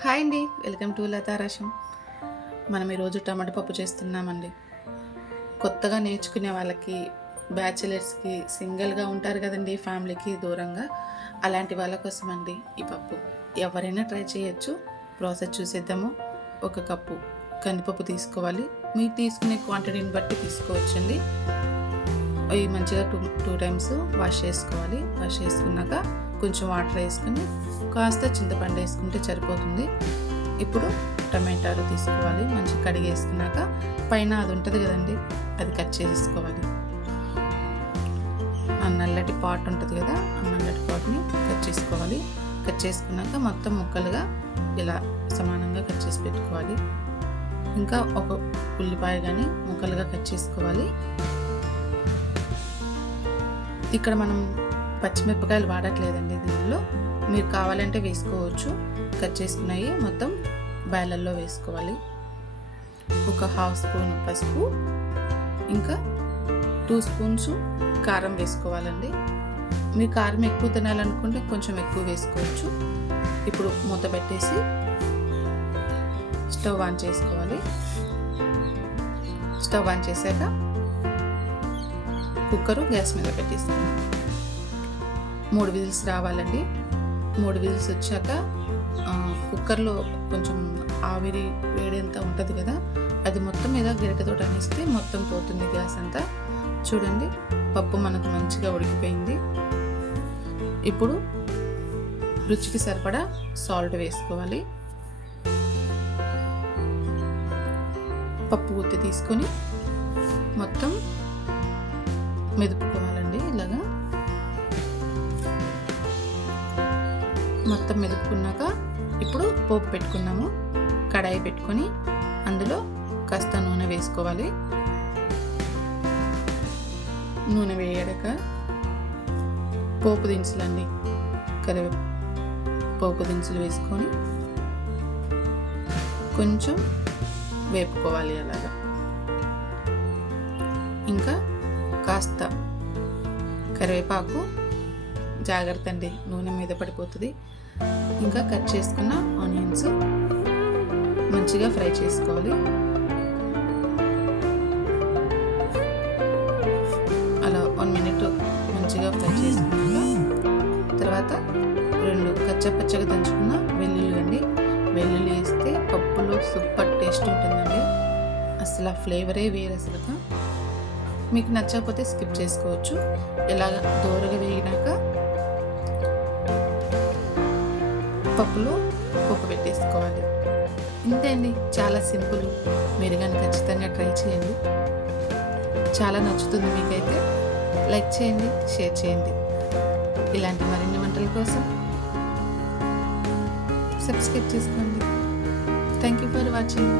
Hi అండి, welcome to Lata రసం. మనం ఈరోజు టమాటా పప్పు చేస్తున్నామండి. కొత్తగా నేర్చుకునే వాళ్ళకి, బ్యాచిలర్స్కి, సింగిల్గా ఉంటారు కదండి ఫ్యామిలీకి దూరంగా, అలాంటి వాళ్ళ కోసం అండి ఈ పప్పు. ఎవరైనా ట్రై చేయొచ్చు. ప్రాసెస్ చూసేద్దాము. 1 కప్పు కందిపప్పు తీసుకోవాలి. మీరు తీసుకునే క్వాంటిటీని బట్టి తీసుకోవచ్చండి. అవి మంచిగా టూ టైమ్స్ వాష్ చేసుకోవాలి. వాష్ చేసుకున్నాక కొంచెం వాటర్ వేసుకుని కాస్త చింతపండు వేసుకుంటే సరిపోతుంది. ఇప్పుడు టమాటాలు తీసుకోవాలి. మంచిగా కడిగి వేసుకున్నాక పైన అది ఉంటుంది కదండి, అది కట్ చేసుకోవాలి. ఆ నల్లటి పాట్ ఉంటుంది కదా, ఆ నల్లటి పాట్ని కట్ చేసుకోవాలి. కట్ చేసుకున్నాక మొత్తం ముక్కలుగా ఇలా సమానంగా కట్ చేసి పెట్టుకోవాలి. ఇంకా ఒక ఉల్లిపాయ కానీ ముక్కలుగా కట్ చేసుకోవాలి. ఇక్కడ మనం పచ్చిమిరపకాయలు వాడట్లేదండి దీనిలో. మీరు కావాలంటే వేసుకోవచ్చు. కట్ చేసుకున్నాయి మొత్తం బయలల్లో వేసుకోవాలి. 1/2 స్పూన్ పసుపు, ఇంకా 2 స్పూన్స్ కారం వేసుకోవాలండి. మీరు కారం ఎక్కువ తినాలనుకుంటే కొంచెం ఎక్కువ వేసుకోవచ్చు. ఇప్పుడు మూత పెట్టేసి స్టవ్ ఆన్ చేసుకోవాలి. స్టవ్ ఆన్ చేశాక కుక్కరు గ్యాస్ మీద పెట్టేసుకోండి. 3 విజిల్స్ రావాలండి. 3 విజిల్స్ వచ్చాక కుక్కర్లో కొంచెం ఆవిరి వేడి అంతా ఉంటుంది కదా, అది మొత్తం మీద గరిటెతో అనేస్తే మొత్తం పోతుంది గ్యాస్ అంతా. చూడండి, పప్పు మనకు మంచిగా ఉడికిపోయింది. ఇప్పుడు రుచికి సరిపడా సాల్ట్ వేసుకోవాలి. పప్పు గుత్తి తీసుకొని మొత్తం మెదుపుకోవాలండి. ఇలాగా మొత్తం మెదుపుకున్నాక ఇప్పుడు పోపు పెట్టుకున్నాము. కడాయి పెట్టుకొని అందులో కాస్త నూనె వేసుకోవాలి. నూనె వేయడాక పోపు దినుసులండి, పోపు దినుసులు వేసుకొని కొంచెం వేపుకోవాలి అలాగా. ఇంకా కాస్త కరివేపాకు, జాగ్రత్త అండి నూనె మీద పడిపోతుంది. ఇంకా కట్ చేసుకున్న ఆనియన్స్ మంచిగా ఫ్రై చేసుకోవాలి. అలా 1 మినిట్ మంచిగా ఫ్రై చేసుకున్నాక తర్వాత 2 కచ్చపచ్చగా దంచుకున్న వెల్లుల్లి అండి. వెల్లుల్లి వేస్తే పప్పులో సూపర్ టేస్ట్ ఉంటుందండి. అసలు ఆ ఫ్లేవరే వేరే. అసలు మీకు నచ్చకపోతే స్కిప్ చేసుకోవచ్చు. ఇలాగ దోరగా వేగినాక పప్పులో పప్పు పెట్టేసుకోవాలి. ఇంతే అండి, చాలా సింపుల్. మీరు కానీ ఖచ్చితంగా ట్రై చేయండి. చాలా నచ్చుతుంది మీకైతే. లైక్ చేయండి, షేర్ చేయండి. ఇలాంటి మరిన్ని వంటల కోసం సబ్స్క్రైబ్ చేసుకోండి. Thank you for watching.